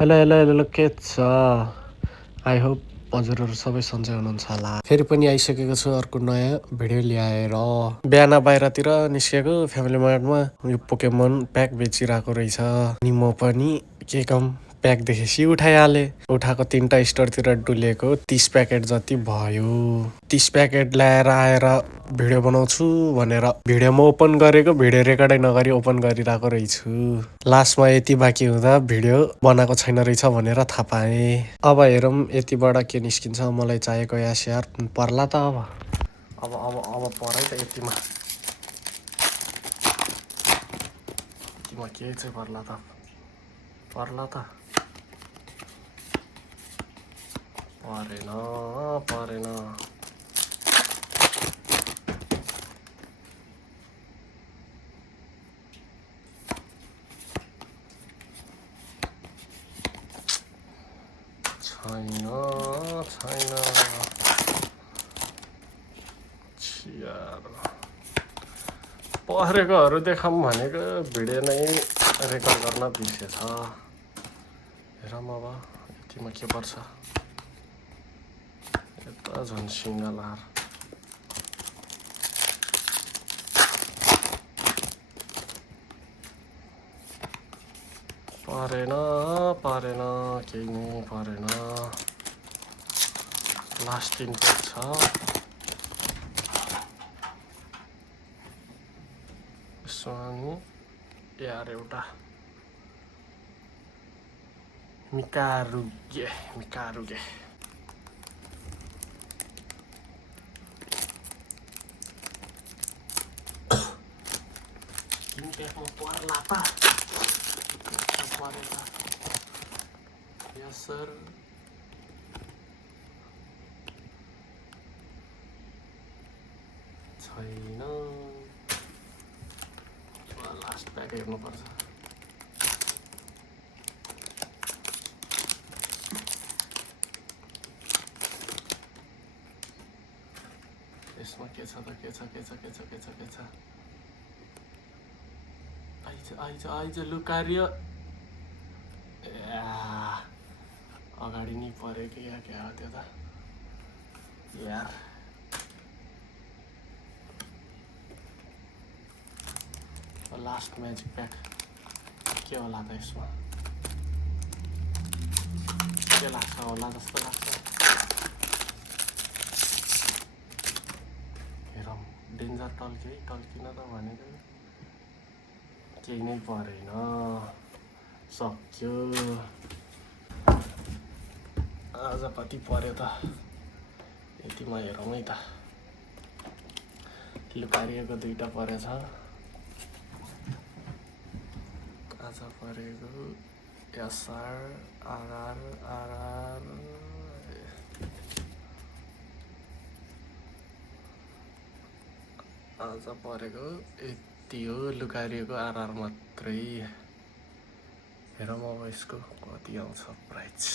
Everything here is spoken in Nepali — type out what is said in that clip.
हेलो हेलो हेलो के छ आई होप हजुरहरू सबै सन्चै हुनुहुन्छ होला। फेरि पनि आइसकेको छु अर्को नयाँ भिडियो ल्याएर। बिहान बाहिरतिर निस्केको फ्यामिली मार्टमा यो पोकेमन प्याक बेचिरहेको रहेछ अनि म पनि के काम प्याक देखेपछि उठाइहालेँ। उठाएको 3टा स्टोरतिर डुलेको 30 प्याकेट जति भयो। 30 प्याकेट ल्याएर आएर भिडियो बनाउँछु भनेर भिडियोमा ओपन गरेको भिडियो रेकर्डै नगरी ओपन गरिरहेको रहेछु। लास्टमा यति बाँकी हुँदा भिडियो बनाएको छैन रहेछ भनेर थाहा पाएँ। अब हेरौँ यतिबाट के निस्किन्छ। मलाई चाहिएको यार पर्ला त अब परै त यतिमा के चाहिँ पर्ला त परेन छैन परेकोहरू देखाउँ भनेको भिडियो नै रेकर्ड गर्न बिर्सेछ। हेरौँ अब यतिमा के पर्छ। यता झन् सिङ्गलार परेन केही नै परेन। लास्ट 3 पेज छ। यार एउटा मिकारुगे पर्ला त परेछ सर। छैन लास्ट प्याक हेर्नुपर्छ। यसमा के छ आइज लुकारियो अगाडि नै पऱ्यो कि या क्या हो त्यो त यार। लास्ट म्याजिक प्याक के होला त यसमा के लाग्छ होला जस्तो लाग्छ। हेरौँ डेन्जर टल्किन त भनेको केही नै परेन सक्यो। आज कति पर्यो त यतिमा हेरौँ है त। लुकारिएको 2टा परेछ। आज परेको एसआर आरआर आज परेको यति हो। लुकारिएको आरआर मात्रै। हेरौँ अब यसको कति आउँछ प्राइस।